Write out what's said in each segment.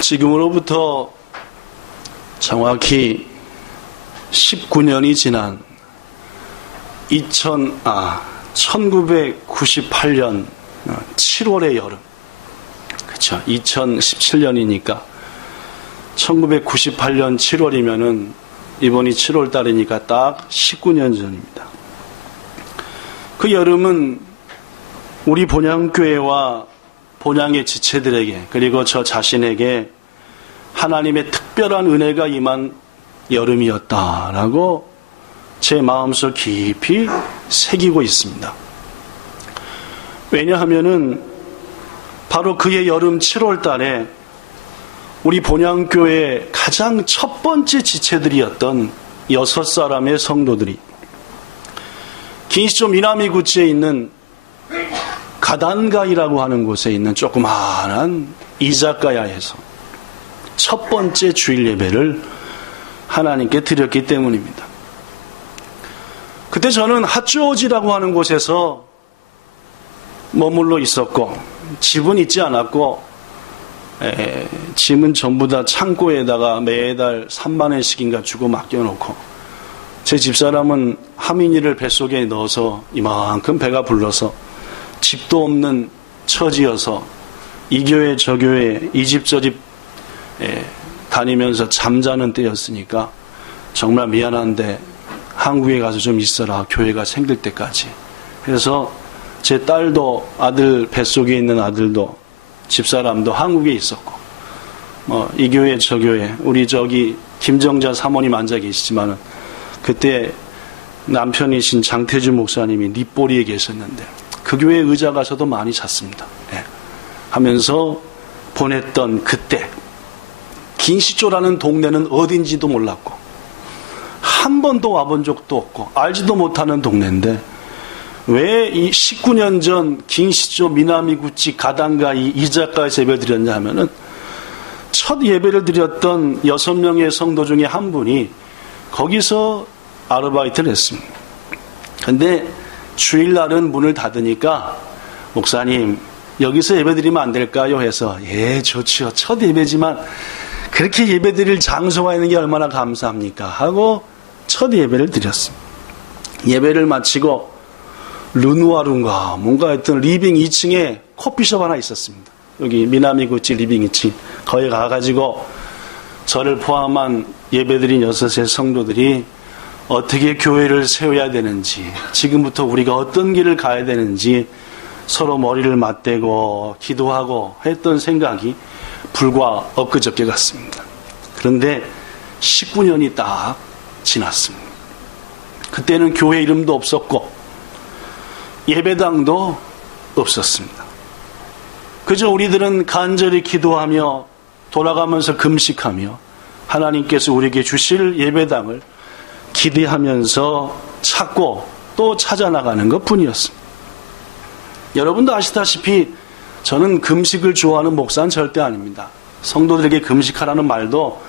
지금으로부터 정확히 19년이 지난 1998년 7월의 여름, 그렇죠? 2017년이니까 1998년 7월이면은 이번이 7월 달이니까 딱 19년 전입니다. 그 여름은 우리 본향교회와 본향의 지체들에게, 그리고 저 자신에게 하나님의 특별한 은혜가 임한 여름이었다라고 제 마음속 깊이 새기고 있습니다. 왜냐하면은 바로 그해 여름 7월 달에 우리 본향교회의 가장 첫 번째 지체들이었던 6사람의 성도들이 긴시조 미나미구치에 있는 가단가이라고 하는 곳에 있는 조그마한 이자카야에서 첫 번째 주일 예배를 하나님께 드렸기 때문입니다. 그때 저는 하츠오지라고 하는 곳에서 머물러 있었고, 집은 있지 않았고, 짐은 전부 다 창고에다가 매달 3만원씩인가 주고 맡겨놓고, 제 집사람은 하민이를 뱃속에 넣어서 이만큼 배가 불러서 집도 없는 처지여서 이 교회 저 교회 이 집 저 집 다니면서 잠자는 때였으니까 정말 미안한데 한국에 가서 좀 있어라, 교회가 생길 때까지. 그래서 제 딸도, 아들 뱃속에 있는 아들도, 집사람도 한국에 있었고, 이 교회 저 교회, 우리 저기 김정자 사모님 앉아 계시지만은 그때 남편이신 장태주 목사님이 닛보리에 계셨는데 그 교회 의자 가서도 많이 잤습니다. 하면서 보냈던 그때, 긴시조라는 동네는 어딘지도 몰랐고 한 번도 와본 적도 없고 알지도 못하는 동네인데 왜 이 19년 전 긴시조 미나미구치 가단가이 이자카에서 예배 드렸냐 하면은 첫 예배를 드렸던 6명의 성도 중에 한 분이 거기서 아르바이트를 했습니다. 근데 주일날은 문을 닫으니까 목사님 여기서 예배 드리면 안 될까요? 해서 예 좋지요. 첫 예배지만 그렇게 예배 드릴 장소가 있는 게 얼마나 감사합니까? 하고 첫 예배를 드렸습니다. 예배를 마치고 르누아룬가 뭔가 했던 리빙 2층에 커피숍 하나 있었습니다. 여기 미나미구치 리빙 2층. 거기 가가지고 저를 포함한 예배드린 6의 성도들이 어떻게 교회를 세워야 되는지, 지금부터 우리가 어떤 길을 가야 되는지 서로 머리를 맞대고 기도하고 했던 생각이 불과 엊그저께 같습니다. 그런데 19년이 딱 지났습니다. 그때는 교회 이름도 없었고 예배당도 없었습니다. 그저 우리들은 간절히 기도하며 돌아가면서 금식하며 하나님께서 우리에게 주실 예배당을 기대하면서 찾고 또 찾아나가는 것 뿐이었습니다. 여러분도 아시다시피 저는 금식을 좋아하는 목사는 절대 아닙니다. 성도들에게 금식하라는 말도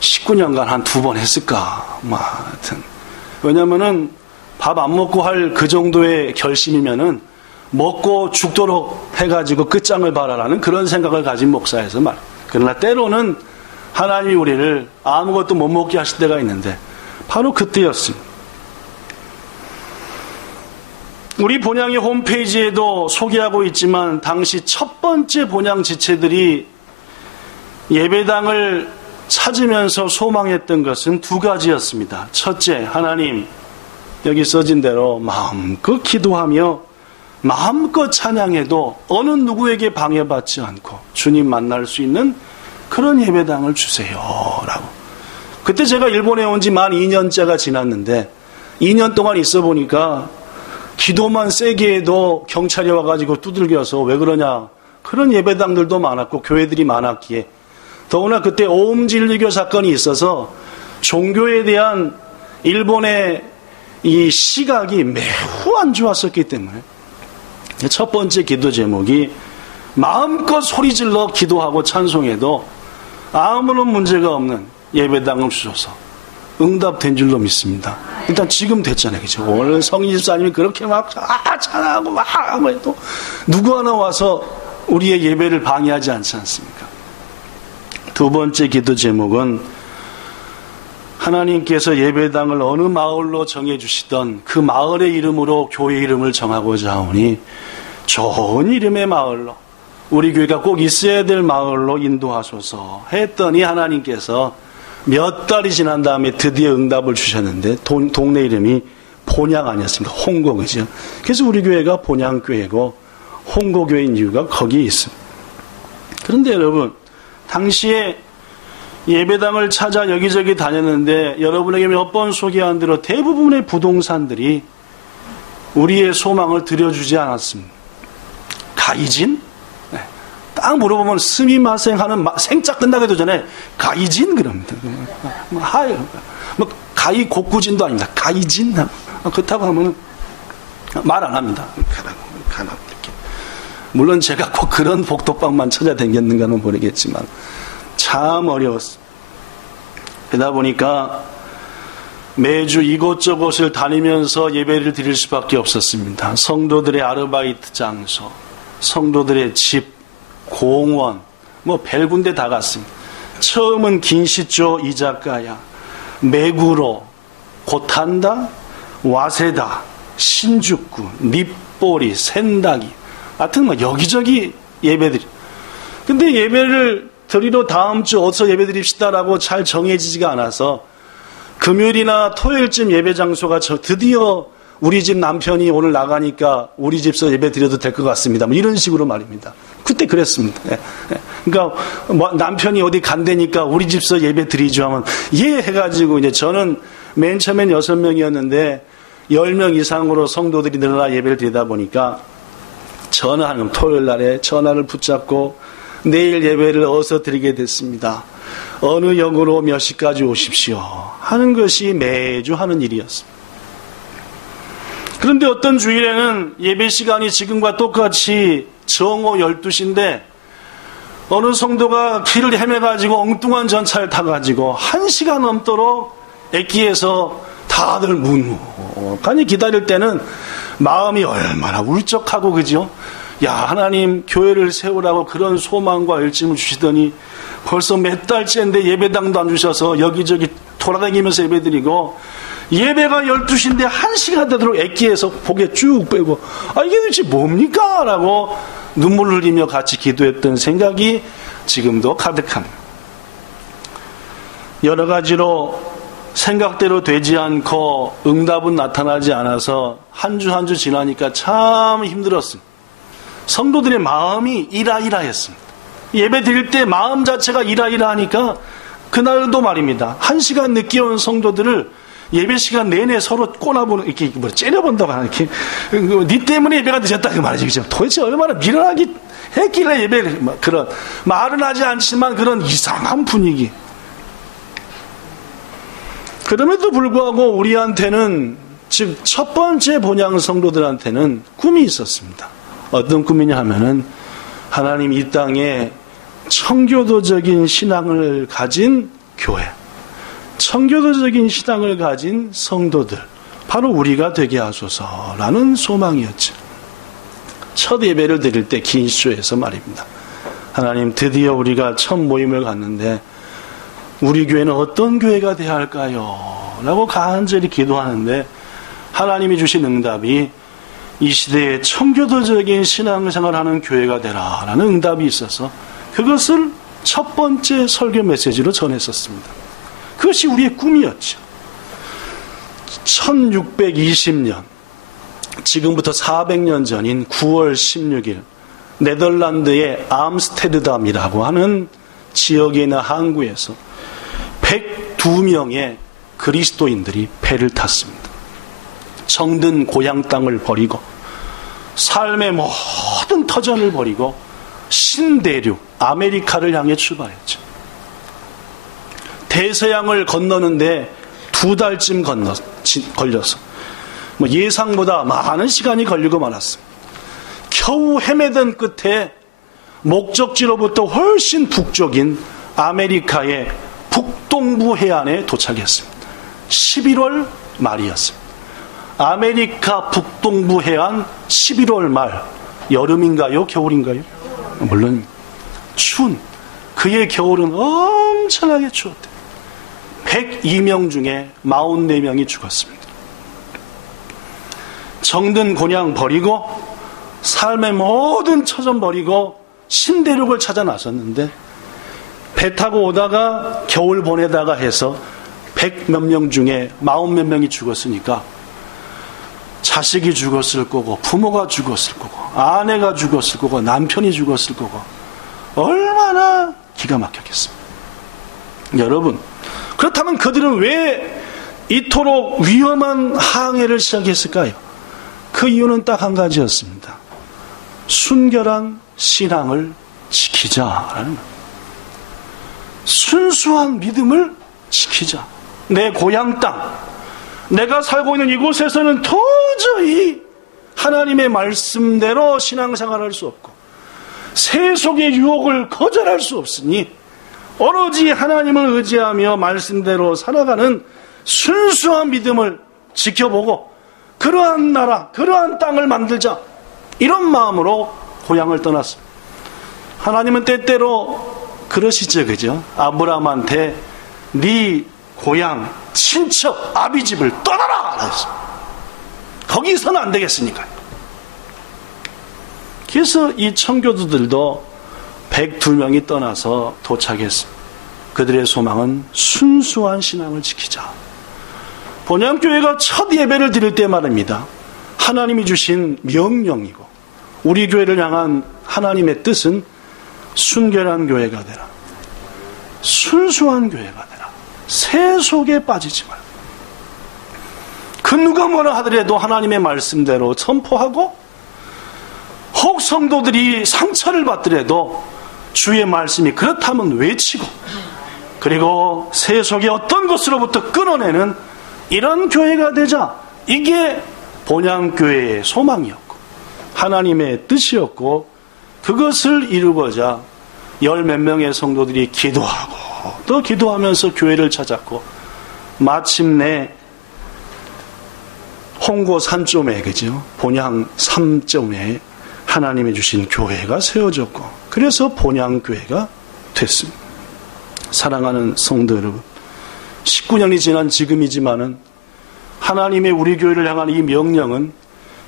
19년간 한 2번 했을까? 하여튼. 왜냐면은 밥 안 먹고 할 그 정도의 결심이면은 먹고 죽도록 해가지고 끝장을 봐라라는 그런 생각을 가진 목사에서 말. 그러나 때로는 하나님이 우리를 아무것도 못 먹게 하실 때가 있는데 바로 그때였습니다. 우리 본향의 홈페이지에도 소개하고 있지만 당시 첫 번째 본향 지체들이 예배당을 찾으면서 소망했던 것은 2가지였습니다. 첫째, 하나님, 여기 써진 대로 마음껏 기도하며 마음껏 찬양해도 어느 누구에게 방해받지 않고 주님 만날 수 있는 그런 예배당을 주세요 라고. 그때 제가 일본에 온 지 만 2년째가 지났는데 2년 동안 있어 보니까 기도만 세게 해도 경찰이 와가지고 두들겨서 왜 그러냐, 그런 예배당들도 많았고 교회들이 많았기에, 더구나 그때 오음진리교 사건이 있어서 종교에 대한 일본의 이 시각이 매우 안 좋았었기 때문에 첫 번째 기도 제목이 마음껏 소리질러 기도하고 찬송해도 아무런 문제가 없는 예배당을 주셔서 응답된 줄로 믿습니다. 일단 지금 됐잖아요. 그죠? 오늘 성인 집사님이 그렇게 막 찬양하고 막 하고 해도 누구 하나 와서 우리의 예배를 방해하지 않지 않습니까? 두 번째 기도 제목은 하나님께서 예배당을 어느 마을로 정해주시던 그 마을의 이름으로 교회 이름을 정하고자 하오니 좋은 이름의 마을로, 우리 교회가 꼭 있어야 될 마을로 인도하소서 했더니 하나님께서 몇 달이 지난 다음에 드디어 응답을 주셨는데 동네 이름이 본향 아니었습니까? 홍고교죠. 그래서 우리 교회가 본향교회고 홍고교회인 이유가 거기에 있습니다. 그런데 여러분, 당시에 예배당을 찾아 여기저기 다녔는데 여러분에게 몇 번 소개한 대로 대부분의 부동산들이 우리의 소망을 들여주지 않았습니다. 가이진? 네. 딱 물어보면 스미마생 하는 생짝 끝나기도 전에 가이진? 그럽니다. 가이 곡구진도 아닙니다. 가이진? 그렇다고 하면 말 안 합니다. 가라고 이렇게. 물론 제가 꼭 그런 복도방만 찾아다녔는가는 모르겠지만 참 어려웠어요. 그러다 보니까 매주 이곳저곳을 다니면서 예배를 드릴 수밖에 없었습니다. 성도들의 아르바이트 장소, 성도들의 집, 공원, 별 군데 다 갔습니다. 처음은 긴시조 이자카야, 메구로, 고탄다, 와세다, 신주쿠, 닛보리, 센다기, 하여튼 여기저기 예배드리. 근데 예배를 드리러 다음 주 어디서 예배 드립시다라고 잘 정해지지가 않아서 금요일이나 토요일쯤 예배 장소가 드디어 우리 집 남편이 오늘 나가니까 우리 집서 예배 드려도 될 것 같습니다. 이런 식으로 말입니다. 그때 그랬습니다. 그러니까 남편이 어디 간다니까 우리 집서 예배 드리죠 하면 예 해가지고 이제 저는 맨 처음엔 6명이었는데 10명 이상으로 성도들이 늘어나 예배를 드리다 보니까 전화하는 토요일 날에 전화를 붙잡고 내일 예배를 어디서 드리게 됐습니다. 어느 역으로 몇 시까지 오십시오 하는 것이 매주 하는 일이었습니다. 그런데 어떤 주일에는 예배 시간이 지금과 똑같이 정오 12시인데 어느 성도가 길을 헤매가지고 엉뚱한 전차를 타가지고 1시간 넘도록駅에서 다들 묵묵하니 기다릴 때는 마음이 얼마나 울적하고 그죠? 야, 하나님 교회를 세우라고 그런 소망과 열심을 주시더니 벌써 몇 달째인데 예배당도 안 주셔서 여기저기 돌아다니면서 예배드리고 예배가 12시인데 1시간 되도록 액기에서 고개 쭉 빼고 이게 도대체 뭡니까? 라고 눈물을 흘리며 같이 기도했던 생각이 지금도 가득합니다. 여러 가지로 생각대로 되지 않고 응답은 나타나지 않아서 한 주 한 주 지나니까 참 힘들었습니다. 성도들의 마음이 이라이라했습니다. 예배 드릴 때 마음 자체가 이라이라하니까 그날도 말입니다. 1시간 늦게 온 성도들을 예배 시간 내내 서로 꼬나보는, 이렇게 째려본다고 하는, 이렇게, 니 때문에 예배가 늦었다, 그 말이죠. 도대체 얼마나 미련하게 했길래 예배를, 그런, 말은 하지 않지만 그런 이상한 분위기. 그럼에도 불구하고 우리한테는, 즉, 첫 번째 본향 성도들한테는 꿈이 있었습니다. 어떤 꿈이냐 하면은, 하나님 이 땅에 청교도적인 신앙을 가진 교회, 청교도적인 신앙을 가진 성도들, 바로 우리가 되게 하소서라는 소망이었죠. 첫 예배를 드릴 때 긴시조에서 말입니다. 하나님, 드디어 우리가 첫 모임을 갔는데 우리 교회는 어떤 교회가 되어야 할까요? 라고 간절히 기도하는데 하나님이 주신 응답이 이 시대에 청교도적인 신앙생활하는 교회가 되라 라는 응답이 있어서 그것을 첫 번째 설교 메시지로 전했었습니다. 그것이 우리의 꿈이었죠. 1620년, 지금부터 400년 전인 9월 16일, 네덜란드의 암스테르담이라고 하는 지역에 있는 항구에서 102명의 그리스도인들이 배를 탔습니다. 정든 고향 땅을 버리고 삶의 모든 터전을 버리고 신대륙 아메리카를 향해 출발했죠. 대서양을 건너는데 2달쯤 걸려서 예상보다 많은 시간이 걸리고 말았습니다. 겨우 헤매던 끝에 목적지로부터 훨씬 북쪽인 아메리카의 북동부 해안에 도착했습니다. 11월 말이었습니다. 아메리카 북동부 해안 11월 말, 여름인가요? 겨울인가요? 물론 추운 그의 겨울은 엄청나게 추웠대. 102명 중에 44명이 죽었습니다. 정든 곤양 버리고 삶의 모든 처전 버리고 신대륙을 찾아 나섰는데 배 타고 오다가 겨울 보내다가 해서 100몇 명 중에 40몇 명이 죽었으니까 자식이 죽었을 거고 부모가 죽었을 거고 아내가 죽었을 거고 남편이 죽었을 거고 얼마나 기가 막혔겠습니까? 여러분, 그렇다면 그들은 왜 이토록 위험한 항해를 시작했을까요? 그 이유는 딱 한 가지였습니다. 순결한 신앙을 지키자라는 것. 순수한 믿음을 지키자. 내 고향 땅, 내가 살고 있는 이곳에서는 도저히 하나님의 말씀대로 신앙생활할 수 없고 세속의 유혹을 거절할 수 없으니 오로지 하나님을 의지하며 말씀대로 살아가는 순수한 믿음을 지켜보고 그러한 나라, 그러한 땅을 만들자, 이런 마음으로 고향을 떠났습니다. 하나님은 때때로 그러시죠, 그죠? 아브라함한테 네 고향 친척 아비집을 떠나라 그랬어요. 거기서는 안 되겠으니까요. 그래서 이 청교도들도 102명이 떠나서 도착했습니다. 그들의 소망은 순수한 신앙을 지키자. 본향교회가 첫 예배를 드릴 때 말입니다. 하나님이 주신 명령이고 우리 교회를 향한 하나님의 뜻은 순결한 교회가 되라, 순수한 교회가 되라, 세속에 빠지지 말라. 그 누가 뭐라 하더라도 하나님의 말씀대로 선포하고 혹 성도들이 상처를 받더라도 주의 말씀이 그렇다면 외치고 그리고 세속의 어떤 것으로부터 끊어내는 이런 교회가 되자. 이게 본향교회의 소망이었고 하나님의 뜻이었고 그것을 이루고자 열 몇 명의 성도들이 기도하고 또 기도하면서 교회를 찾았고 마침내 홍고 산점에, 그죠? 본향 3점에 하나님이 주신 교회가 세워졌고 그래서 본향교회가 됐습니다. 사랑하는 성도 여러분, 19년이 지난 지금이지만은 하나님의 우리 교회를 향한 이 명령은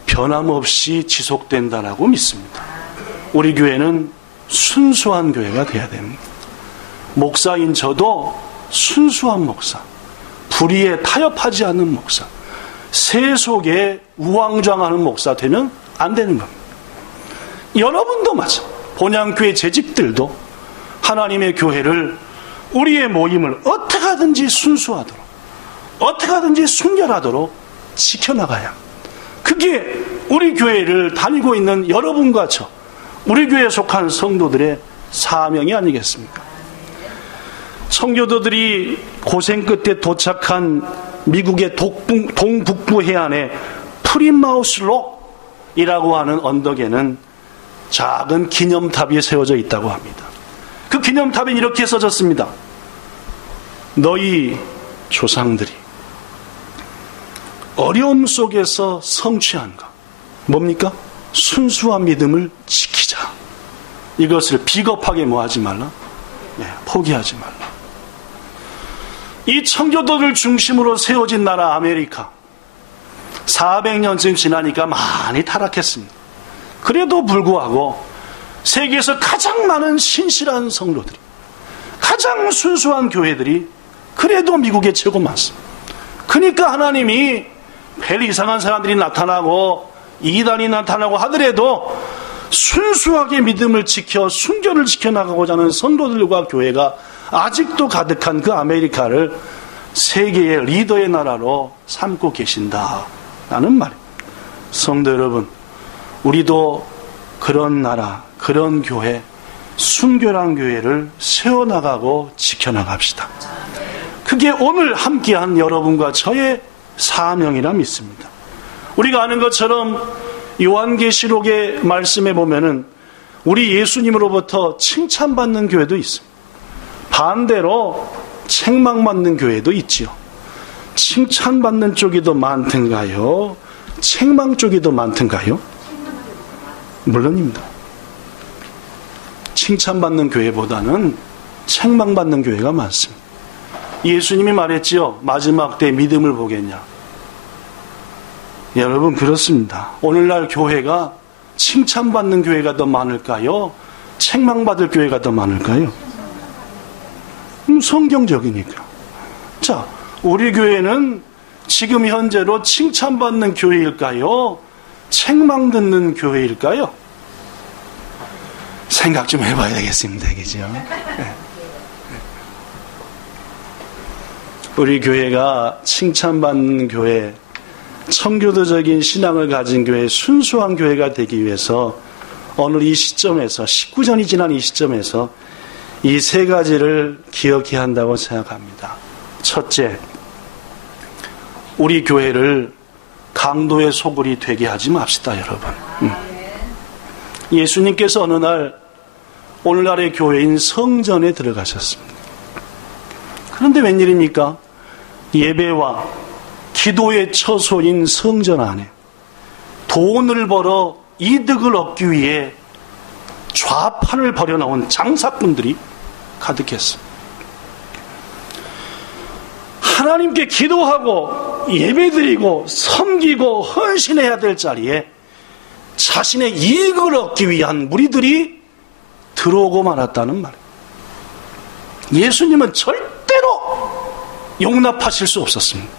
변함없이 지속된다라고 믿습니다. 우리 교회는 순수한 교회가 돼야 됩니다. 목사인 저도 순수한 목사, 불의에 타협하지 않는 목사, 세속에 우왕좌왕하는 목사 되면 안 되는 겁니다. 여러분도 마찬, 본향교회 재직들도 하나님의 교회를, 우리의 모임을 어떻게 하든지 순수하도록, 어떻게 하든지 순결하도록 지켜나가야 합니다. 그게 우리 교회를 다니고 있는 여러분과 저, 우리 교회에 속한 성도들의 사명이 아니겠습니까? 청교도들이 고생 끝에 도착한 미국의 동북부 해안의 프리마우스 록이라고 하는 언덕에는 작은 기념탑이 세워져 있다고 합니다. 그 기념탑에 이렇게 써졌습니다. 너희 조상들이 어려움 속에서 성취한 것, 뭡니까? 순수한 믿음을 지키자. 이것을 비겁하게 뭐하지 말라? 포기하지 말라. 이 청교도를 중심으로 세워진 나라 아메리카, 400년쯤 지나니까 많이 타락했습니다. 그래도 불구하고 세계에서 가장 많은 신실한 성도들이, 가장 순수한 교회들이 그래도 미국에 최고 많습니다. 그러니까 하나님이 별 이상한 사람들이 나타나고 이단이 나타나고 하더라도 순수하게 믿음을 지켜 순결을 지켜나가고자 하는 성도들과 교회가 아직도 가득한 그 아메리카를 세계의 리더의 나라로 삼고 계신다라는 말입니다. 성도 여러분, 우리도 그런 나라, 그런 교회, 순결한 교회를 세워나가고 지켜나갑시다. 그게 오늘 함께한 여러분과 저의 사명이라 믿습니다. 우리가 아는 것처럼 요한계시록의 말씀에 보면은 우리 예수님으로부터 칭찬받는 교회도 있습니다. 반대로 책망받는 교회도 있지요. 칭찬받는 쪽이 더 많던가요? 책망 쪽이 더 많던가요? 물론입니다. 칭찬받는 교회보다는 책망받는 교회가 많습니다. 예수님이 말했지요. 마지막 때 믿음을 보겠냐. 여러분 그렇습니다. 오늘날 교회가 칭찬받는 교회가 더 많을까요? 책망받을 교회가 더 많을까요? 성경적이니까. 자, 우리 교회는 지금 현재로 칭찬받는 교회일까요? 책망 듣는 교회일까요? 생각 좀 해봐야 되겠습니다. 그죠? 네. 우리 교회가 칭찬받는 교회, 청교도적인 신앙을 가진 교회, 순수한 교회가 되기 위해서 오늘 이 시점에서 19전이 지난 이 시점에서 이 세 가지를 기억해야 한다고 생각합니다. 첫째, 우리 교회를 강도의 소굴이 되게 하지 맙시다, 여러분. 예수님께서 어느 날 오늘날의 교회인 성전에 들어가셨습니다. 그런데 웬일입니까? 예배와 기도의 처소인 성전 안에 돈을 벌어 이득을 얻기 위해 좌판을 벌여놓은 장사꾼들이 가득했습니다. 하나님께 기도하고 예배드리고 섬기고 헌신해야 될 자리에 자신의 이익을 얻기 위한 무리들이 들어오고 말았다는 말이에요. 예수님은 절대로 용납하실 수 없었습니다.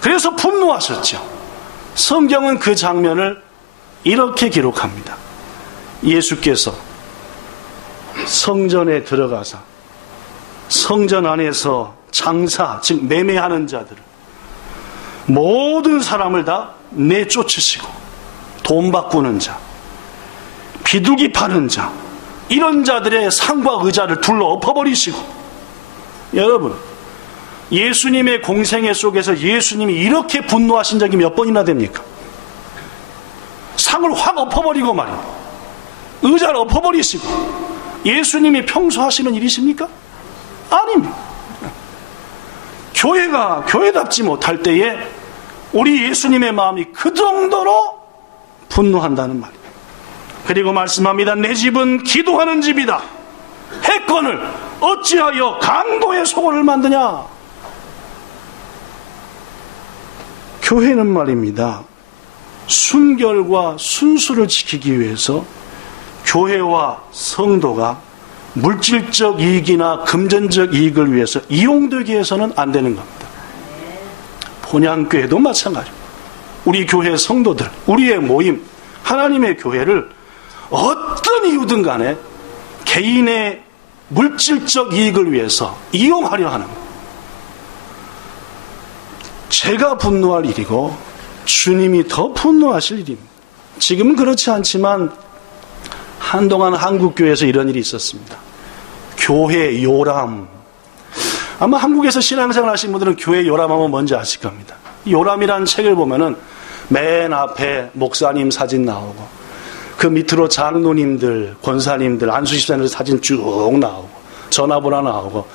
그래서 분노하셨죠. 성경은 그 장면을 이렇게 기록합니다. 예수께서 성전에 들어가서 성전 안에서 장사, 즉 매매하는 자들을 모든 사람을 다 내쫓으시고 돈 바꾸는 자, 비둘기 파는 자, 이런 자들의 상과 의자를 둘러 엎어버리시고, 여러분 예수님의 공생애 속에서 예수님이 이렇게 분노하신 적이 몇 번이나 됩니까? 상을 확 엎어버리고 말입니다. 의자를 엎어버리시고. 예수님이 평소 하시는 일이십니까? 아닙니다. 교회가 교회답지 못할 때에 우리 예수님의 마음이 그 정도로 분노한다는 말입니다. 그리고 말씀합니다. 내 집은 기도하는 집이다. 했거늘 어찌하여 강도의 소굴을 만드냐. 교회는 말입니다, 순결과 순수를 지키기 위해서 교회와 성도가 물질적 이익이나 금전적 이익을 위해서 이용되기 위해서는 안 되는 겁니다. 본향교회도 마찬가지입니다. 우리 교회 성도들, 우리의 모임, 하나님의 교회를 어떤 이유든 간에 개인의 물질적 이익을 위해서 이용하려 하는 것. 제가 분노할 일이고 주님이 더 분노하실 일입니다. 지금은 그렇지 않지만 한동안 한국교회에서 이런 일이 있었습니다. 교회 요람. 아마 한국에서 신앙생활 하신 분들은 교회 요람하면 뭔지 아실 겁니다. 요람이라는 책을 보면은 맨 앞에 목사님 사진 나오고 그 밑으로 장로님들, 권사님들, 안수집사님들 사진 쭉 나오고 전화번호 나오고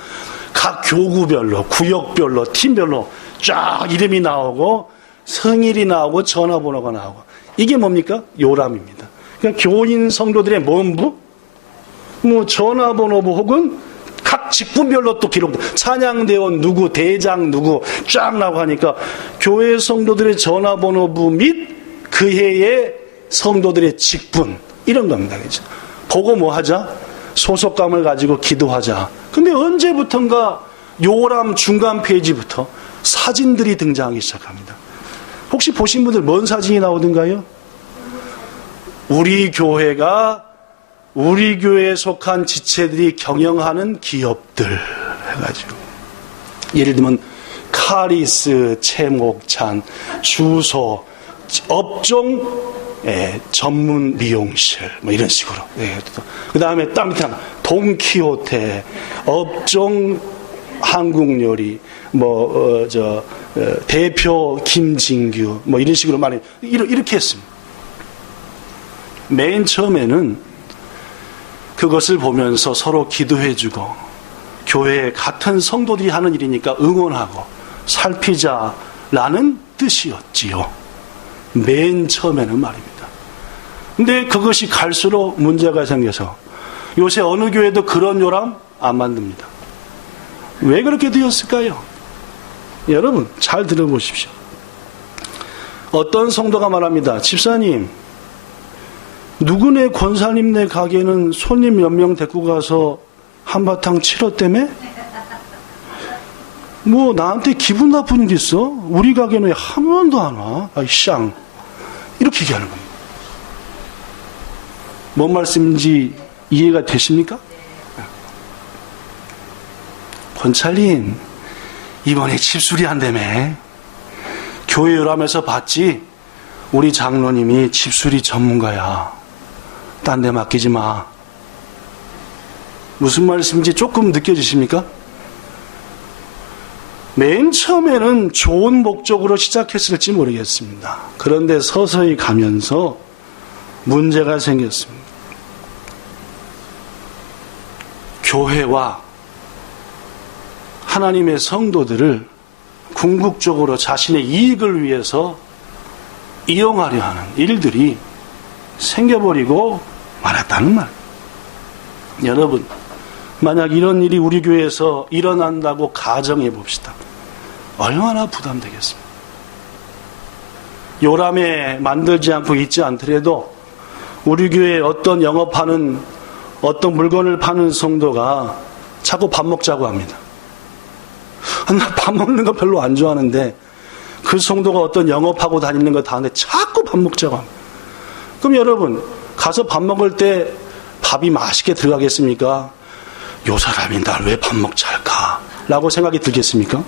각 교구별로, 구역별로, 팀별로 쫙 이름이 나오고 성일이 나오고 전화번호가 나오고, 이게 뭡니까? 요람입니다. 그러니까 교인 성도들의 몸부, 전화번호부 혹은 각 직분별로 또 기록, 찬양대원 누구, 대장 누구 쫙 나오고 하니까 교회 성도들의 전화번호부 및 그 해의 성도들의 직분, 이런 겁니다. 그죠? 보고 뭐 하자? 소속감을 가지고 기도하자. 근데 언제부턴가 요람 중간 페이지부터 사진들이 등장하기 시작합니다. 혹시 보신 분들 뭔 사진이 나오던가요? 우리 교회가 우리 교회에 속한 지체들이 경영하는 기업들 해가지고, 예를 들면 카리스, 채목찬, 주소, 업종, 전문 미용실, 뭐 이런 식으로. 그 다음에 딱 밑에 하나, 돈키호테, 업종 한국요리, 대표 김진규, 뭐 이런 식으로 많이 이렇게 했습니다. 맨 처음에는 그것을 보면서 서로 기도해주고 교회에 같은 성도들이 하는 일이니까 응원하고 살피자라는 뜻이었지요. 맨 처음에는 말입니다. 근데 그것이 갈수록 문제가 생겨서 요새 어느 교회도 그런 요람 안 만듭니다. 왜 그렇게 되었을까요? 여러분 잘 들어보십시오. 어떤 성도가 말합니다. 집사님, 누구네 권사님네 가게는 손님 몇 명 데리고 가서 한바탕 치렀다며? 뭐 나한테 기분 나쁜 일 있어? 우리 가게는 한 번도 안 와. 아이 쌍. 이렇게 얘기하는 겁니다. 뭔 말씀인지 이해가 되십니까? 권찰님, 이번에 집수리 한다며. 교회 열람에서 봤지? 우리 장로님이 집수리 전문가야. 딴 데 맡기지 마. 무슨 말씀인지 조금 느껴지십니까? 맨 처음에는 좋은 목적으로 시작했을지 모르겠습니다. 그런데 서서히 가면서 문제가 생겼습니다. 교회와 하나님의 성도들을 궁극적으로 자신의 이익을 위해서 이용하려 하는 일들이 생겨버리고 말았다는 말. 여러분, 만약 이런 일이 우리 교회에서 일어난다고 가정해 봅시다. 얼마나 부담되겠습니까? 요람에 만들지 않고 있지 않더라도 우리 교회에 어떤 영업하는 어떤 물건을 파는 성도가 자꾸 밥 먹자고 합니다. 나 밥 먹는 거 별로 안 좋아하는데 그 성도가 어떤 영업하고 다니는 거 다는데 자꾸 밥 먹자고 합니다. 그럼 여러분 가서 밥 먹을 때 밥이 맛있게 들어가겠습니까? 요 사람이 날 왜 밥 먹자 할까? 라고 생각이 들겠습니까?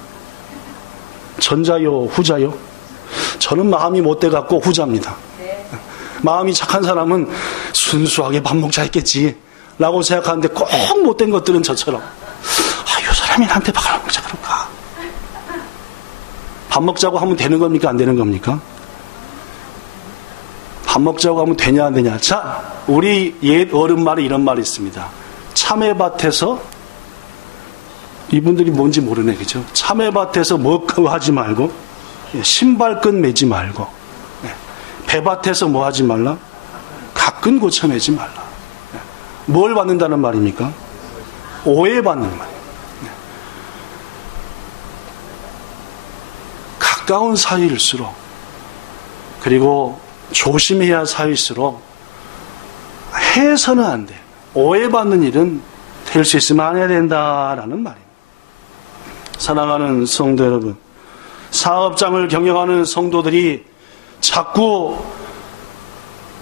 전자요, 후자요? 저는 마음이 못돼갖고 후자입니다. 마음이 착한 사람은 순수하게 밥 먹자 했겠지 라고 생각하는데 꼭 못된 것들은 저처럼 요 사람이 나한테 밥 먹자 그럴까? 밥 먹자고 하면 되는 겁니까? 안 되는 겁니까? 밥 먹자고 하면 되냐 안 되냐. 자, 우리 옛 어른말에 이런 말이 있습니다. 참외밭에서, 이분들이 뭔지 모르네, 그죠? 참외밭에서 뭐 하지 말고, 신발끈 매지 말고, 배밭에서 뭐 하지 말라? 갓끈 고쳐매지 말라. 뭘 받는다는 말입니까? 오해받는 말이에요. 가까운 사이일수록, 그리고 조심해야 할 사이일수록 해서는 안 돼. 오해받는 일은 될 수 있으면 안 해야 된다라는 말입니다. 사랑하는 성도 여러분, 사업장을 경영하는 성도들이 자꾸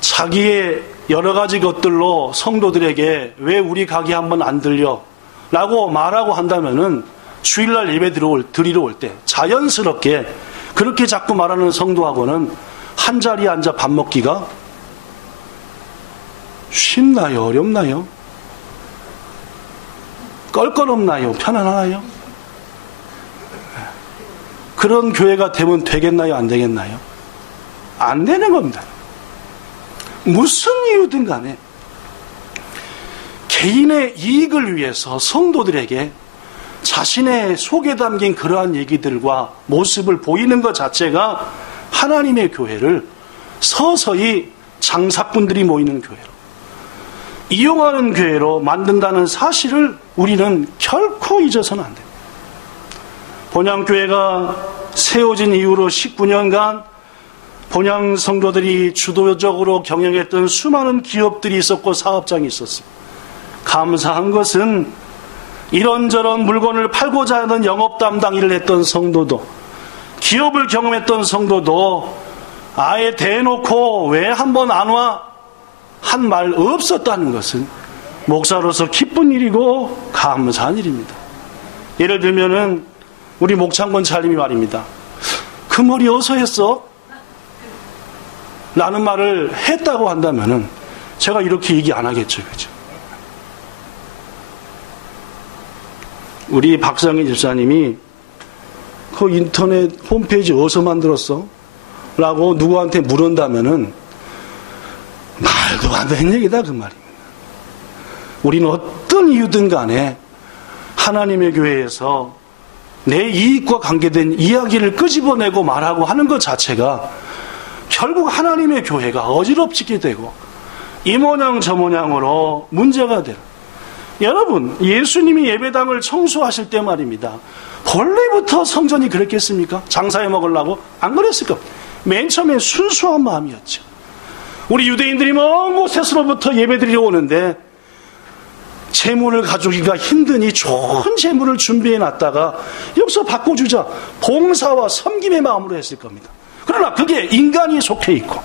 자기의 여러 가지 것들로 성도들에게 왜 우리 가게 한번 안 들려? 라고 말하고 한다면은 주일날 예배 드리러 올 때 자연스럽게 그렇게 자꾸 말하는 성도하고는 한 자리에 앉아 밥 먹기가 쉽나요? 어렵나요? 껄껄없나요? 편안하나요? 그런 교회가 되면 되겠나요? 안 되겠나요? 안 되는 겁니다. 무슨 이유든 간에 개인의 이익을 위해서 성도들에게 자신의 속에 담긴 그러한 얘기들과 모습을 보이는 것 자체가 하나님의 교회를 서서히 장사꾼들이 모이는 교회로, 이용하는 교회로 만든다는 사실을 우리는 결코 잊어서는 안 됩니다. 본향교회가 세워진 이후로 19년간 본향 성도들이 주도적으로 경영했던 수많은 기업들이 있었고 사업장이 있었습니다. 감사한 것은 이런저런 물건을 팔고자 하는 영업 담당 일을 했던 성도도, 기업을 경험했던 성도도 아예 대놓고 왜 한 번 안 와? 한 말 없었다는 것은 목사로서 기쁜 일이고 감사한 일입니다. 예를 들면은 우리 목창권 차림이 말입니다. 그 머리 어디서 했어? 라는 말을 했다고 한다면은 제가 이렇게 얘기 안 하겠죠, 그죠? 우리 박상희 집사님이 그 인터넷 홈페이지 어디서 만들었어? 라고 누구한테 물은다면은 말도 안 되는 얘기다, 그 말입니다. 우리는 어떤 이유든 간에 하나님의 교회에서 내 이익과 관계된 이야기를 끄집어내고 말하고 하는 것 자체가 결국 하나님의 교회가 어지럽지게 되고 이 모양 저 모양으로 문제가 되는, 여러분, 예수님이 예배당을 청소하실 때 말입니다. 본래부터 성전이 그랬겠습니까? 장사해 먹으려고? 안 그랬을 겁니다. 맨 처음에 순수한 마음이었죠. 우리 유대인들이 먼 곳에서로부터 예배드리러 오는데 재물을 가져오기가 힘드니 좋은 재물을 준비해 놨다가 여기서 바꿔주자, 봉사와 섬김의 마음으로 했을 겁니다. 그러나 그게 인간이 속해 있고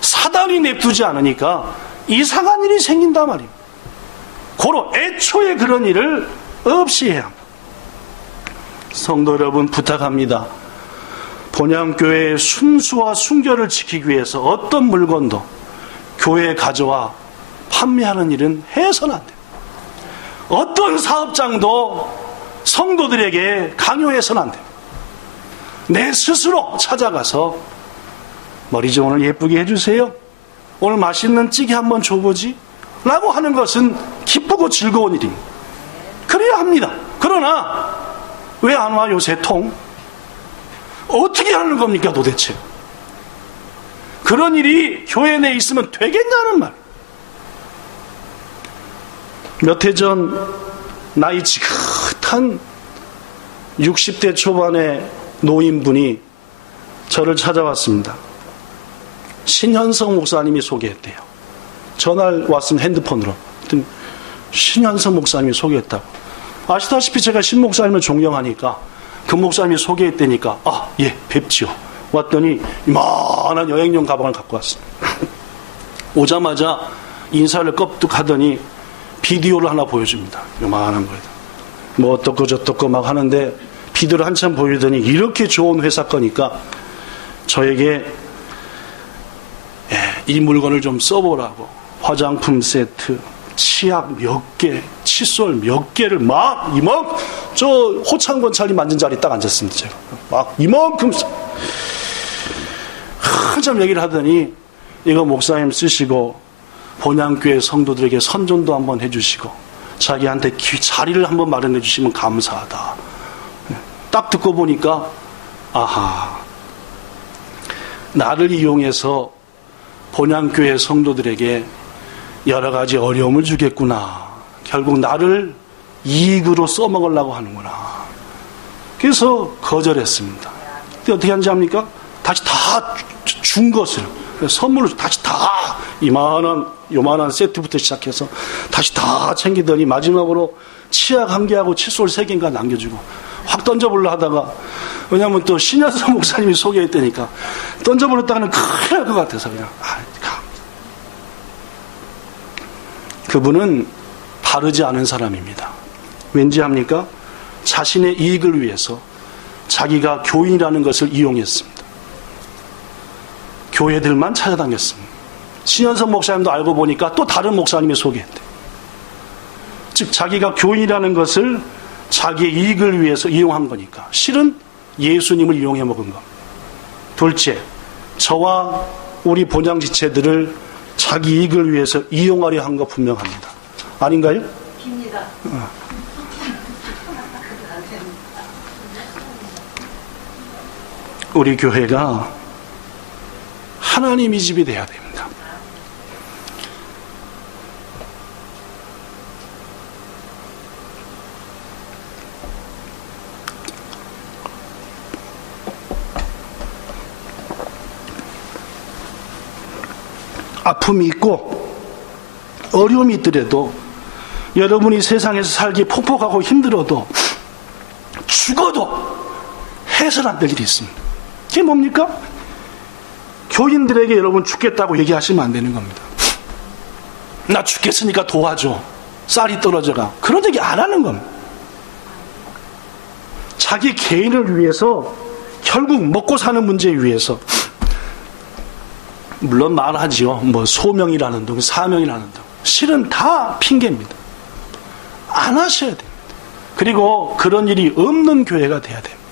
사단이 냅두지 않으니까 이상한 일이 생긴단 말입니다. 고로 애초에 그런 일을 없이 해야 합니다. 성도 여러분, 부탁합니다. 본향교회의 순수와 순결을 지키기 위해서 어떤 물건도 교회에 가져와 판매하는 일은 해서는 안 돼요. 어떤 사업장도 성도들에게 강요해서는 안 돼요. 내 스스로 찾아가서 머리 좀 오늘 예쁘게 해주세요, 오늘 맛있는 찌개 한번 줘보지 라고 하는 것은 기쁘고 즐거운 일입니다. 그래야 합니다. 그러나 왜 안 와 요새 통? 어떻게 하는 겁니까 도대체? 그런 일이 교회 내에 있으면 되겠냐는 말. 몇 해 전 나이 지긋한 60대 초반의 노인분이 저를 찾아왔습니다. 신현성 목사님이 소개했대요. 전화를 왔으면 핸드폰으로. 신현성 목사님이 소개했다고. 아시다시피 제가 신 목사님을 존경하니까 그 목사님이 소개했다니까 예, 뵙지요. 왔더니 이만한 여행용 가방을 갖고 왔습니다. 오자마자 인사를 껍뚝 하더니 비디오를 하나 보여줍니다. 요만한 거에다 뭐 어떻고 저떻고 막 하는데 비디오를 한참 보여주더니 이렇게 좋은 회사 거니까 저에게 이 물건을 좀 써보라고 화장품 세트, 치약 몇 개, 칫솔 몇 개를 막 저 호창권찰이 만든 자리에 딱 앉았습니다. 제가 막 이만큼 한참 얘기를 하더니 이거 목사님 쓰시고 본향교회 성도들에게 선전도 한번 해주시고 자기한테 자리를 한번 마련해 주시면 감사하다. 딱 듣고 보니까 아하, 나를 이용해서 본향교회 성도들에게 여러 가지 어려움을 주겠구나. 결국 나를 이익으로 써먹으려고 하는구나. 그래서 거절했습니다. 근데 어떻게 하는지 압니까? 다시 다 준 것을 선물로 다시 다 요만한 세트부터 시작해서 다시 다 챙기더니 마지막으로 치약 1개하고 칫솔 3개인가 남겨주고 확 던져보려 하다가, 왜냐하면 또 신현성 목사님이 소개했다니까 던져버렸다가는 큰일 날 것 같아서 그냥 그분은 바르지 않은 사람입니다. 왠지 합니까? 자신의 이익을 위해서 자기가 교인이라는 것을 이용했습니다. 교회들만 찾아다녔습니다. 신현성 목사님도 알고 보니까 또 다른 목사님이 소개했대. 즉 자기가 교인이라는 것을 자기의 이익을 위해서 이용한 거니까 실은 예수님을 이용해 먹은 겁니다. 둘째, 저와 우리 본향지체들을 자기 이익을 위해서 이용하려 한 거 분명합니다. 아닌가요? 입니다. 우리 교회가 하나님의 집이 돼야 됩니다. 아픔이 있고 어려움이 있더라도 여러분이 세상에서 살기 폭폭하고 힘들어도 죽어도 해서는 안 될 일이 있습니다. 그게 뭡니까? 교인들에게 여러분 죽겠다고 얘기하시면 안 되는 겁니다. 나 죽겠으니까 도와줘. 쌀이 떨어져가. 그런 얘기 안 하는 겁니다. 자기 개인을 위해서 결국 먹고 사는 문제 위해서 물론 말하지요. 뭐 소명이라는 둥, 사명이라는 둥. 실은 다 핑계입니다. 안 하셔야 됩니다. 그리고 그런 일이 없는 교회가 돼야 됩니다.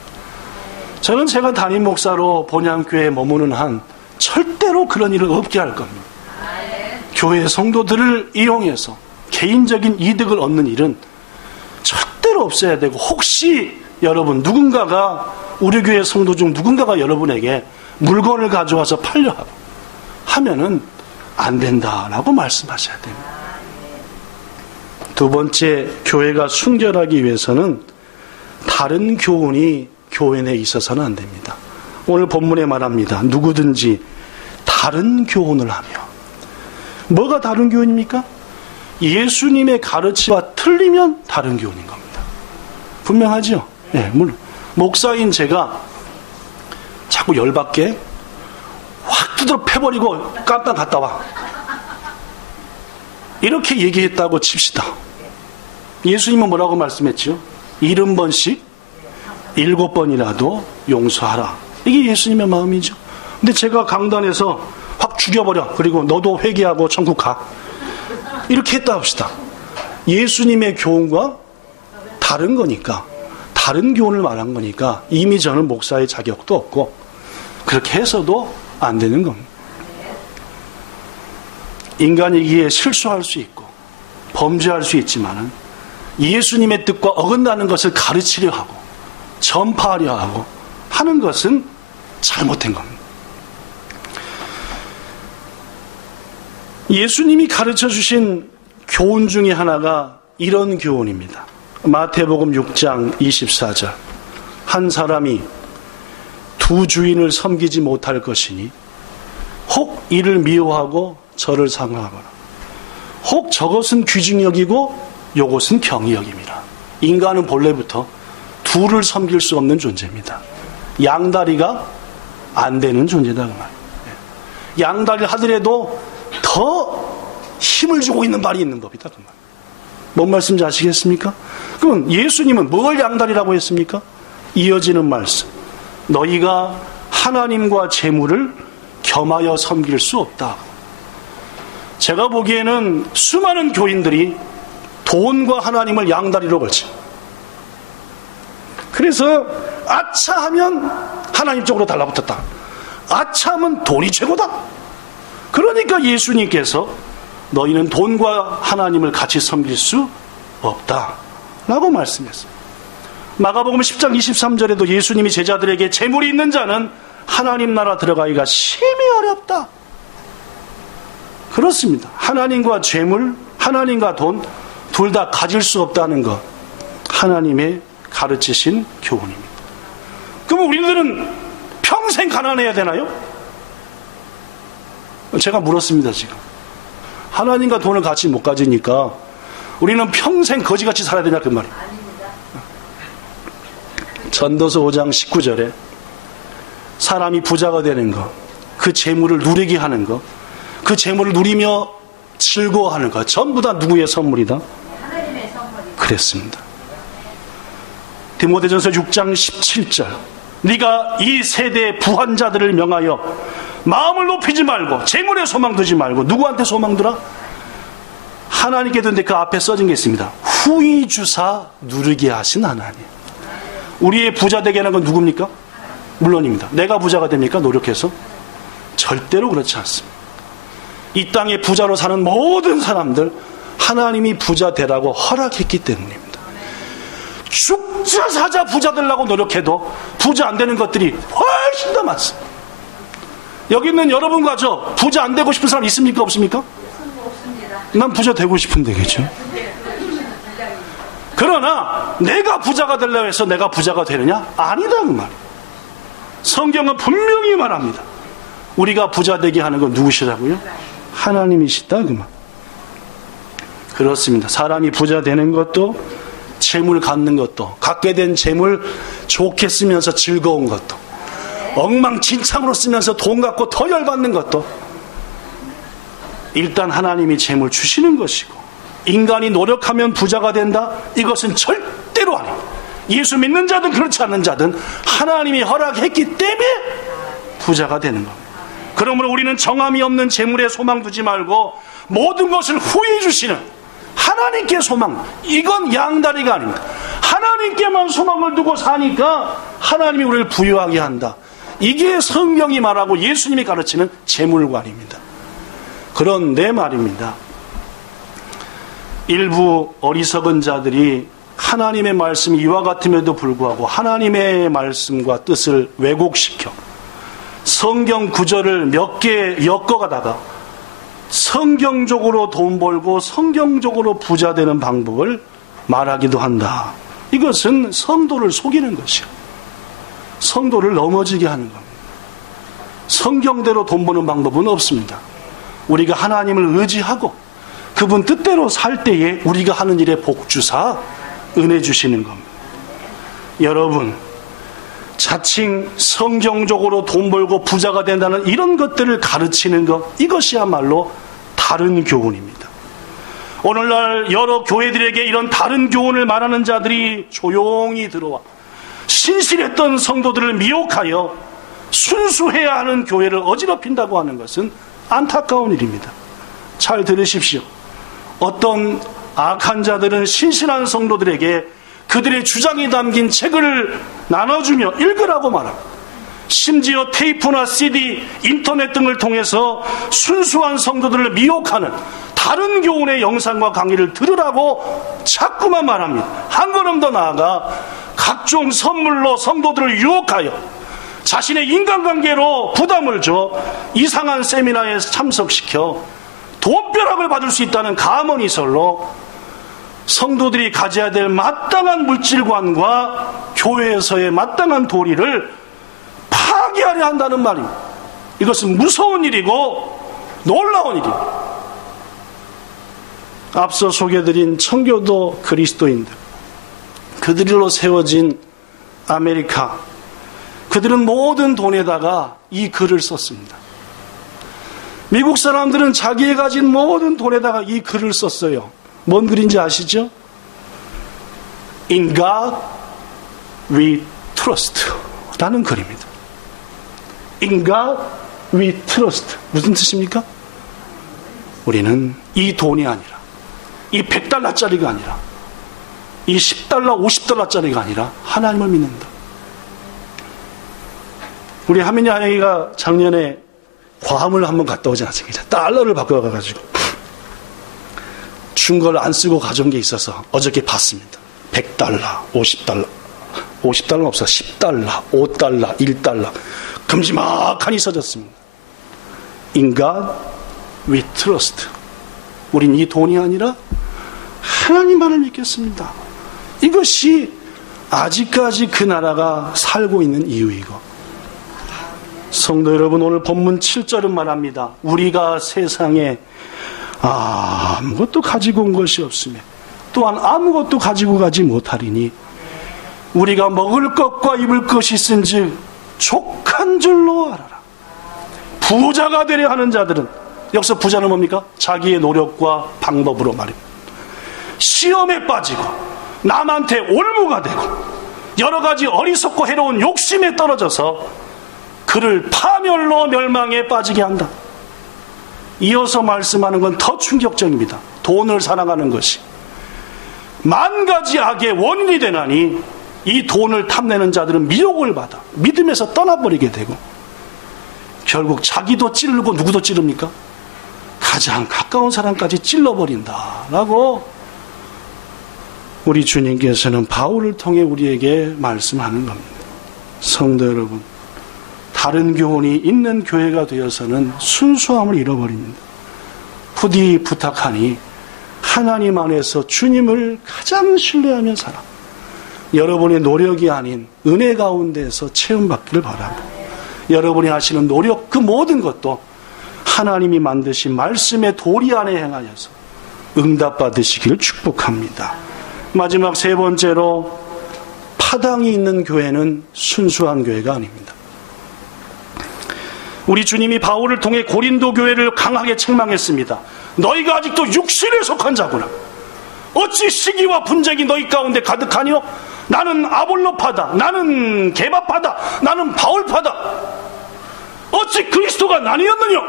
저는 제가 담임 목사로 본향교회에 머무는 한 절대로 그런 일을 없게 할 겁니다. 교회 성도들을 이용해서 개인적인 이득을 얻는 일은 절대로 없어야 되고, 혹시 여러분 누군가가 우리 교회 성도 중 누군가가 여러분에게 물건을 가져와서 팔려 하면은 안 된다라고 말씀하셔야 됩니다. 두 번째, 교회가 순결하기 위해서는 다른 교훈이 교회 내에 있어서는 안 됩니다. 오늘 본문에 말합니다. 누구든지 다른 교훈을 하며. 뭐가 다른 교훈입니까? 예수님의 가르침과 틀리면 다른 교훈인 겁니다. 분명하죠? 네, 물론 목사인 제가 자꾸 열받게 확 두드러 패버리고 깜빵 갔다 와. 이렇게 얘기했다고 칩시다. 예수님은 뭐라고 말씀했죠? 70번씩 7번이라도 용서하라. 이게 예수님의 마음이죠. 근데 제가 강단에서 확 죽여버려. 그리고 너도 회개하고 천국 가. 이렇게 했다 합시다. 예수님의 교훈과 다른 거니까, 다른 교훈을 말한 거니까 이미 저는 목사의 자격도 없고 그렇게 해서도 안 되는 겁니다. 인간이기에 실수할 수 있고 범죄할 수 있지만은 예수님의 뜻과 어긋나는 것을 가르치려 하고 전파하려 하고 하는 것은 잘못된 겁니다. 예수님이 가르쳐 주신 교훈 중에 하나가 이런 교훈입니다. 마태복음 6장 24절. 한 사람이 두 주인을 섬기지 못할 것이니 혹 이를 미워하고 저를 상하거나 혹 저것은 귀중히 여기고 요것은 경히 여김이라. 인간은 본래부터 둘을 섬길 수 없는 존재입니다. 양다리가 안 되는 존재다 그 말. 양다리를 하더라도 더 힘을 주고 있는 발이 있는 법이다 그 말. 뭔 말씀인지 아시겠습니까? 그럼 예수님은 뭘 양다리라고 했습니까? 이어지는 말씀. 너희가 하나님과 재물을 겸하여 섬길 수 없다. 제가 보기에는 수많은 교인들이 돈과 하나님을 양다리로 걸쳐. 그래서 아차 하면 하나님 쪽으로 달라붙었다. 아차 하면 돈이 최고다. 그러니까 예수님께서 너희는 돈과 하나님을 같이 섬길 수 없다 라고 말씀했어요. 마가복음 10장 23절에도 예수님이 제자들에게 재물이 있는 자는 하나님 나라 들어가기가 심히 어렵다. 그렇습니다. 하나님과 재물, 하나님과 돈 둘 다 가질 수 없다는 것, 하나님의 가르치신 교훈입니다. 그럼 우리들은 평생 가난해야 되나요? 제가 물었습니다. 지금 하나님과 돈을 같이 못 가지니까 우리는 평생 거지같이 살아야 되냐 그 말이에요. 전도서 5장 19절에 사람이 부자가 되는 것, 그 재물을 누리게 하는 것, 그 재물을 누리며 즐거워하는 것 전부 다 누구의 선물이다? 하나님의 선물이다. 그랬습니다. 디모데전서 6장 17절 네가 이 세대의 부한 자들을 명하여 마음을 높이지 말고 재물에 소망 두지 말고 누구한테 소망 두라? 하나님께 두는데 그 앞에 써진 게 있습니다. 후히 주사 누리게 하신 하나님. 우리의 부자 되게 하는 건 누굽니까? 물론입니다. 내가 부자가 됩니까? 노력해서? 절대로 그렇지 않습니다. 이 땅에 부자로 사는 모든 사람들 하나님이 부자 되라고 허락했기 때문입니다. 죽자 사자 부자 되려고 노력해도 부자 안 되는 것들이 훨씬 더 많습니다. 여기 있는 여러분과 저 부자 안 되고 싶은 사람 있습니까? 없습니까? 난 부자 되고 싶은데 그죠? 그러나 내가 부자가 되려고 해서 내가 부자가 되느냐? 아니다 그 말이에요. 성경은 분명히 말합니다. 우리가 부자 되게 하는 건 누구시라고요? 하나님이시다 그 말. 그렇습니다. 사람이 부자 되는 것도 재물 갖는 것도 갖게 된 재물 좋게 쓰면서 즐거운 것도 엉망진창으로 쓰면서 돈 갖고 더 열받는 것도 일단 하나님이 재물 주시는 것이고 인간이 노력하면 부자가 된다? 이것은 절대로 아닙니다. 예수 믿는 자든 그렇지 않는 자든 하나님이 허락했기 때문에 부자가 되는 겁니다. 그러므로 우리는 정함이 없는 재물에 소망 두지 말고 모든 것을 후히 주시는 하나님께 소망, 이건 양다리가 아닙니다. 하나님께만 소망을 두고 사니까 하나님이 우리를 부유하게 한다. 이게 성경이 말하고 예수님이 가르치는 재물관입니다. 그런데 말입니다. 일부 어리석은 자들이 하나님의 말씀이 이와 같음에도 불구하고 하나님의 말씀과 뜻을 왜곡시켜 성경 구절을 몇 개 엮어가다가 성경적으로 돈 벌고 성경적으로 부자 되는 방법을 말하기도 한다. 이것은 성도를 속이는 것이요, 성도를 넘어지게 하는 겁니다. 성경대로 돈 버는 방법은 없습니다. 우리가 하나님을 의지하고 그분 뜻대로 살 때에 우리가 하는 일에 복주사 은혜 주시는 겁니다. 여러분, 자칭 성경적으로 돈 벌고 부자가 된다는 이런 것들을 가르치는 것, 이것이야말로 다른 교훈입니다. 오늘날 여러 교회들에게 이런 다른 교훈을 말하는 자들이 조용히 들어와 신실했던 성도들을 미혹하여 순수해야 하는 교회를 어지럽힌다고 하는 것은 안타까운 일입니다. 잘 들으십시오. 어떤 악한 자들은 신실한 성도들에게 그들의 주장이 담긴 책을 나눠주며 읽으라고 말합니다. 심지어 테이프나 CD, 인터넷 등을 통해서 순수한 성도들을 미혹하는 다른 교훈의 영상과 강의를 들으라고 자꾸만 말합니다. 한 걸음 더 나아가 각종 선물로 성도들을 유혹하여 자신의 인간관계로 부담을 줘 이상한 세미나에 참석시켜 돈벼락을 받을 수 있다는 가മ언이설로 성도들이 가져야 될 마땅한 물질관과 교회에서의 마땅한 도리를 파괴하려 한다는 말입니다. 이것은 무서운 일이고 놀라운 일입니다. 앞서 소개드린 청교도 그리스도인들, 그들로 세워진 아메리카, 그들은 모든 돈에다가 이 글을 썼습니다. 미국 사람들은 자기가 가진 모든 돈에다가 이 글을 썼어요. 뭔 글인지 아시죠? In God we trust 라는 글입니다. In God we trust. 무슨 뜻입니까? 우리는 이 돈이 아니라, 이 100달러짜리가 아니라, 이 10달러, 50달러짜리가 아니라 하나님을 믿는다. 우리 하민이 하영이가 작년에 괌을 한번 갔다 오지 않았습니까? 달러를 바꿔가지고 준 걸 안 쓰고 가져온 게 있어서 어저께 봤습니다. 100달러, 50달러, 50달러는 없어, 10달러, 5달러, 1달러 큼지막하니 써졌습니다. In God we trust. 우린 이 돈이 아니라 하나님만을 믿겠습니다. 이것이 아직까지 그 나라가 살고 있는 이유이고, 성도 여러분, 오늘 본문 7절은 말합니다. 우리가 세상에 아무것도 가지고 온 것이 없으며 또한 아무것도 가지고 가지 못하리니 우리가 먹을 것과 입을 것이 있은즉 족한 줄로 알아라. 부자가 되려 하는 자들은, 여기서 부자는 뭡니까? 자기의 노력과 방법으로 말입니다. 시험에 빠지고 남한테 올무가 되고 여러 가지 어리석고 해로운 욕심에 떨어져서 그를 파멸로 멸망에 빠지게 한다. 이어서 말씀하는 건 더 충격적입니다. 돈을 사랑하는 것이 만 가지 악의 원인이 되나니 이 돈을 탐내는 자들은 미혹을 받아 믿음에서 떠나버리게 되고 결국 자기도 찌르고 누구도 찌릅니까? 가장 가까운 사람까지 찔러버린다라고 우리 주님께서는 바울을 통해 우리에게 말씀하는 겁니다. 성도 여러분, 다른 교훈이 있는 교회가 되어서는 순수함을 잃어버립니다. 부디 부탁하니 하나님 안에서 주님을 가장 신뢰하며 살아 여러분의 노력이 아닌 은혜 가운데서 체험받기를 바라고, 여러분이 하시는 노력 그 모든 것도 하나님이 만드신 말씀의 도리 안에 행하여서 응답받으시기를 축복합니다. 마지막 세 번째로, 파당이 있는 교회는 순수한 교회가 아닙니다. 우리 주님이 바울을 통해 고린도 교회를 강하게 책망했습니다. 너희가 아직도 육신에 속한 자구나. 어찌 시기와 분쟁이 너희 가운데 가득하니요? 나는 아볼로파다, 나는 게바파다, 나는 바울파다. 어찌 그리스도가 나뉘었느냐?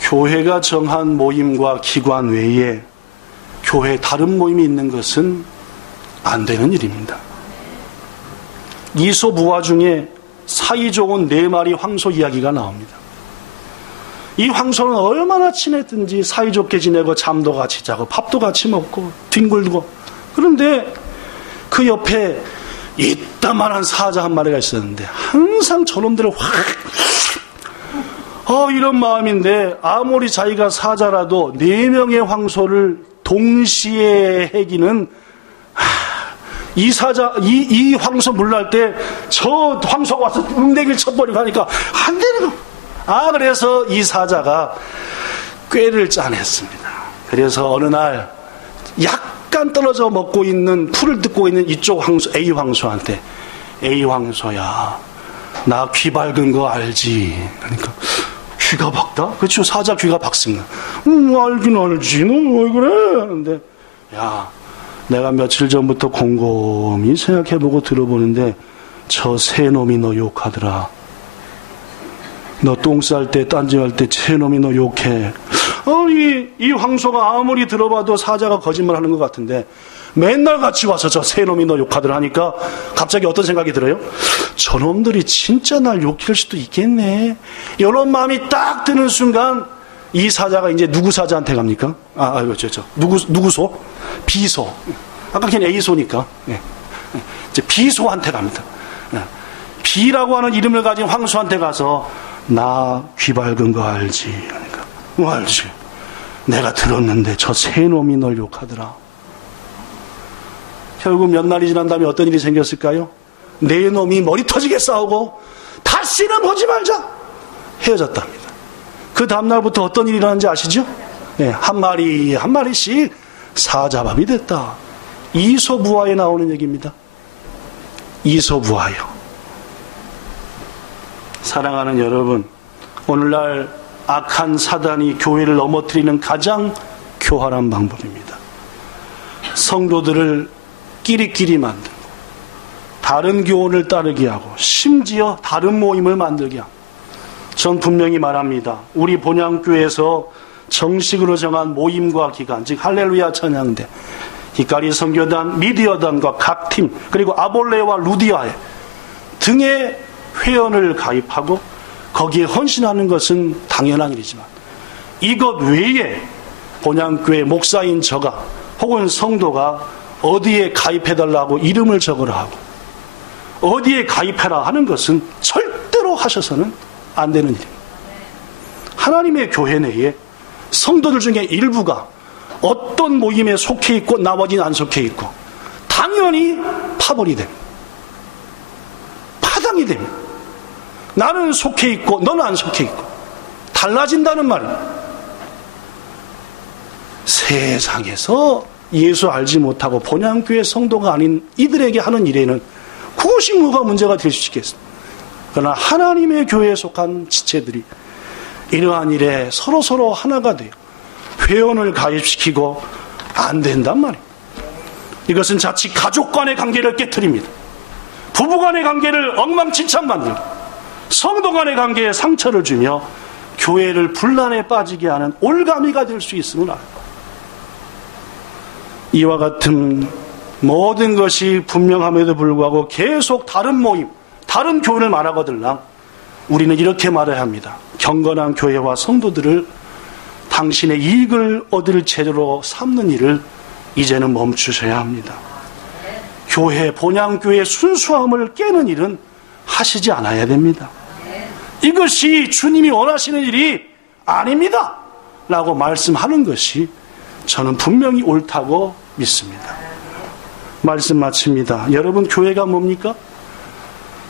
교회가 정한 모임과 기관 외에 교회 다른 모임이 있는 것은 안 되는 일입니다. 이솝우화 중에 사이 좋은 4마리 황소 이야기가 나옵니다. 이 황소는 얼마나 친했든지 사이좋게 지내고 잠도 같이 자고 밥도 같이 먹고 뒹굴고, 그런데 그 옆에 이따만한 사자 한 마리가 있었는데 항상 저놈들을 이런 마음인데 아무리 자기가 사자라도 4명의 황소를 동시에 해기는 이 황소 물날 때 저 황소가 와서 음대기를 쳐버리고 하니까 안 되는 거. 그래서 이 사자가 꾀를 짜냈습니다. 그래서 어느 날 약간 떨어져 먹고 있는 풀을 뜯고 있는 이쪽 황소 A 황소한테 A 황소야 나 귀 밝은 거 알지? 그러니까 귀가 밝다? 그렇죠. 사자 귀가 밝습니다. 알긴 알지. 너 왜 그래? 하는데 야 내가 며칠 전부터 곰곰이 생각해보고 들어보는데 저 새놈이 너 욕하더라. 너 똥 쌀 때 딴지할 때 새놈이 너 욕해. 이 황소가 아무리 들어봐도 사자가 거짓말하는 것 같은데 맨날 같이 와서 저 새놈이 너 욕하더라 하니까 갑자기 어떤 생각이 들어요? 저놈들이 진짜 날 욕할 수도 있겠네. 이런 마음이 딱 드는 순간 이 사자가 이제 누구 사자한테 갑니까? 누구소? 비소. 아까 걔는 A소니까. 이제 B소한테 갑니다. B라고 하는 이름을 가진 황소한테 가서 나 귀 밝은 거 알지? 그러니까 알지. 내가 들었는데 저 새놈이 널 욕하더라. 결국 몇 날이 지난 다음에 어떤 일이 생겼을까요? 네 놈이 머리 터지게 싸우고 다시는 보지 말자 헤어졌답니다. 그 다음날부터 어떤 일이 일어났는지 아시죠? 한 마리씩 사자밥이 됐다. 이소부화에 나오는 얘기입니다. 이소부화요. 사랑하는 여러분, 오늘날 악한 사단이 교회를 넘어뜨리는 가장 교활한 방법입니다. 성도들을 끼리끼리 만들고 다른 교훈을 따르게 하고 심지어 다른 모임을 만들게 하고 전 분명히 말합니다. 우리 본향교회에서 정식으로 정한 모임과 기간, 즉 할렐루야 찬양대, 히카리 선교단, 미디어단과 각 팀, 그리고 아볼레와 루디아에 등의 회원을 가입하고 거기에 헌신하는 것은 당연한 일이지만 이것 외에 본향교회 목사인 저가 혹은 성도가 어디에 가입해달라고 이름을 적으라 하고 어디에 가입해라 하는 것은 절대로 하셔서는 안 되는 일입니다. 하나님의 교회 내에 성도들 중에 일부가 어떤 모임에 속해 있고 나머지는 안 속해 있고 당연히 파벌이 됩니다. 파당이 됩니다. 나는 속해 있고 너는 안 속해 있고 달라진다는 말입니다. 세상에서 예수 알지 못하고 본향교회 성도가 아닌 이들에게 하는 일에는 그것이 뭐가 문제가 될 수 있겠습니까? 그러나 하나님의 교회에 속한 지체들이 이러한 일에 서로 하나가 돼요. 회원을 가입시키고 안 된단 말이에요. 이것은 자칫 가족 간의 관계를 깨트립니다. 부부 간의 관계를 엉망진창 만들고 성도 간의 관계에 상처를 주며 교회를 분란에 빠지게 하는 올가미가 될 수 있음을 알고 이와 같은 모든 것이 분명함에도 불구하고 계속 다른 모임, 다른 교훈을 말하거들랑 우리는 이렇게 말해야 합니다. 경건한 교회와 성도들을 당신의 이익을 얻을 제도로 삼는 일을 이제는 멈추셔야 합니다. 교회, 본향교회의 순수함을 깨는 일은 하시지 않아야 됩니다. 이것이 주님이 원하시는 일이 아닙니다 라고 말씀하는 것이 저는 분명히 옳다고 믿습니다. 말씀 마칩니다. 여러분, 교회가 뭡니까?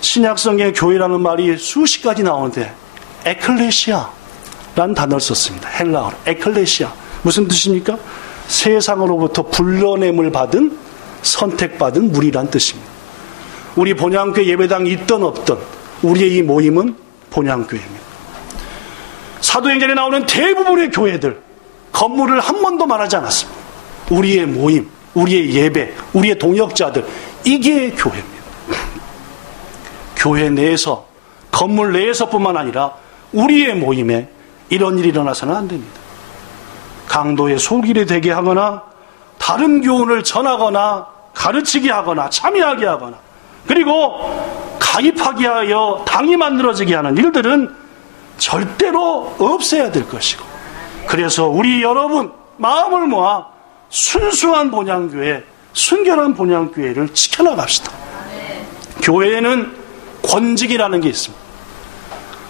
신약성경의 교회라는 말이 수십 가지 나오는데 에클레시아라는 단어를 썼습니다. 헬라어로 에클레시아. 무슨 뜻입니까? 세상으로부터 불러냄을 받은 선택받은 무리란 뜻입니다. 우리 본향교회 예배당이 있던 없던 우리의 이 모임은 본향교회입니다. 사도행전에 나오는 대부분의 교회들 건물을 한 번도 말하지 않았습니다. 우리의 모임, 우리의 예배, 우리의 동역자들, 이게 교회입니다. 교회 내에서, 건물 내에서뿐만 아니라 우리의 모임에 이런 일이 일어나서는 안 됩니다. 강도의 속일이 되게 하거나 다른 교훈을 전하거나 가르치게 하거나 참여하게 하거나 그리고 가입하게 하여 당이 만들어지게 하는 일들은 절대로 없애야 될 것이고, 그래서 우리 여러분 마음을 모아 순수한 본향교회, 순결한 본향교회를 지켜나갑시다. 교회에는 권직이라는 게 있습니다.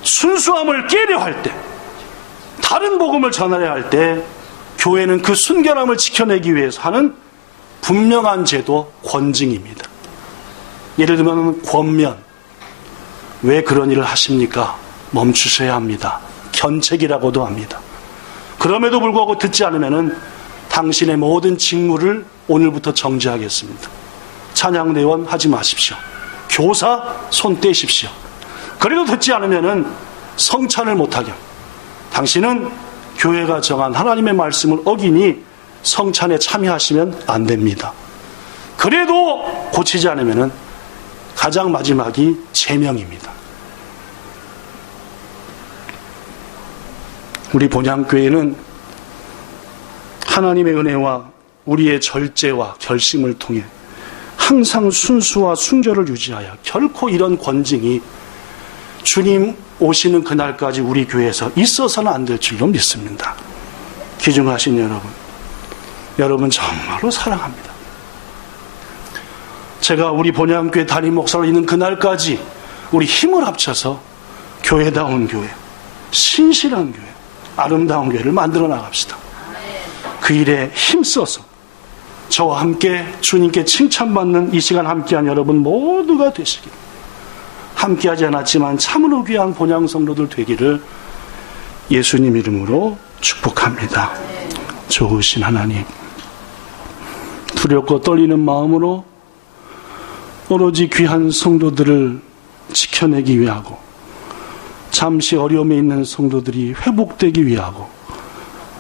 순수함을 깨려 할 때, 다른 복음을 전하려 할 때 교회는 그 순결함을 지켜내기 위해서 하는 분명한 제도, 권징입니다. 예를 들면 권면. 왜 그런 일을 하십니까? 멈추셔야 합니다. 견책이라고도 합니다. 그럼에도 불구하고 듣지 않으면 당신의 모든 직무를 오늘부터 정지하겠습니다. 찬양대원 하지 마십시오. 교사 손 떼십시오. 그래도 듣지 않으면 성찬을 못하게 합니다. 당신은 교회가 정한 하나님의 말씀을 어기니 성찬에 참여하시면 안 됩니다. 그래도 고치지 않으면 가장 마지막이 제명입니다. 우리 본향교회는 하나님의 은혜와 우리의 절제와 결심을 통해 항상 순수와 순결을 유지하여 결코 이런 권징이 주님 오시는 그날까지 우리 교회에서 있어서는 안 될 줄로 믿습니다. 귀중하신 여러분 정말로 사랑합니다. 제가 우리 본향교회 담임 목사로 있는 그날까지 우리 힘을 합쳐서 교회다운 교회, 신실한 교회, 아름다운 교회를 만들어 나갑시다. 그 일에 힘써서 저와 함께 주님께 칭찬받는 이 시간 함께한 여러분 모두가 되시길, 함께하지 않았지만 참으로 귀한 본향 성도들 되기를 예수님 이름으로 축복합니다. 좋으신 하나님, 두렵고 떨리는 마음으로 오로지 귀한 성도들을 지켜내기 위하고 잠시 어려움에 있는 성도들이 회복되기 위하고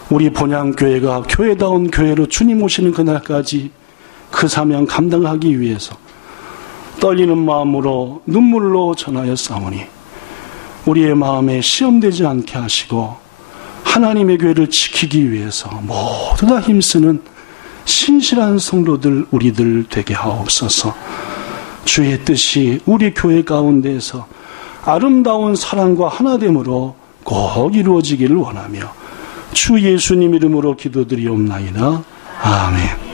우리 본향교회가 교회다운 교회로 주님 오시는 그날까지 그 사명 감당하기 위해서 떨리는 마음으로 눈물로 전하였사오니 우리의 마음에 시험되지 않게 하시고 하나님의 교회를 지키기 위해서 모두 다 힘쓰는 신실한 성도들 우리들 되게 하옵소서. 주의 뜻이 우리 교회 가운데에서 아름다운 사랑과 하나됨으로 꼭 이루어지기를 원하며 주 예수님 이름으로 기도드리옵나이다. 아멘.